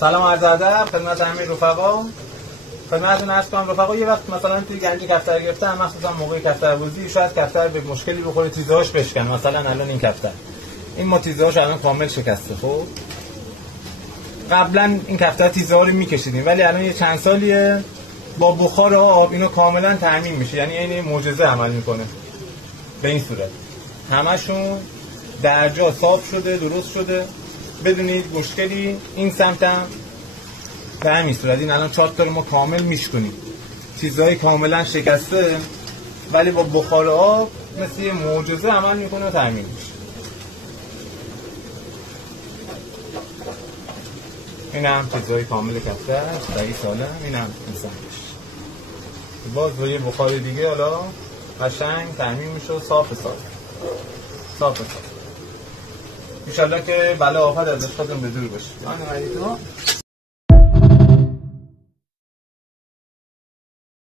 سلام عرض ادب خدمت همه رفقا. خدمتتون عرض کنم رفقا، یه وقت مثلا توی گنج کفتر گرفتن، مخصوصا موقع کفتربازی شاید کفتر به مشکلی بخوره، تیزه‌هاش بشکن. مثلا الان این کفتر، این ما تیزه‌هاش الان کامل شکسته. خب قبلا این کفتر تیزه‌ها رو می‌کشیدیم، ولی الان یه چند سالیه با بخار آب اینو کاملا تامین میشه، یعنی این معجزه عمل میکنه. به این صورت همشون در جا صاف شده، درست شده بدون هیچ مشکلی. این سمت هم به همین صورت، این الان 4 تا رو ما کامل میشکنیم، چیزهای کاملا شکسته ولی با بخار آب مثل یه معجزه عمل میکنه و تامین میشه. این هم چیزهای کامل کفتر صحیح سالم. این هم این سمتش باز با یه بخار دیگه حالا قشنگ تامین میشه و صاف صاف. انشالله که بلا آفت از خودم به دور باشه.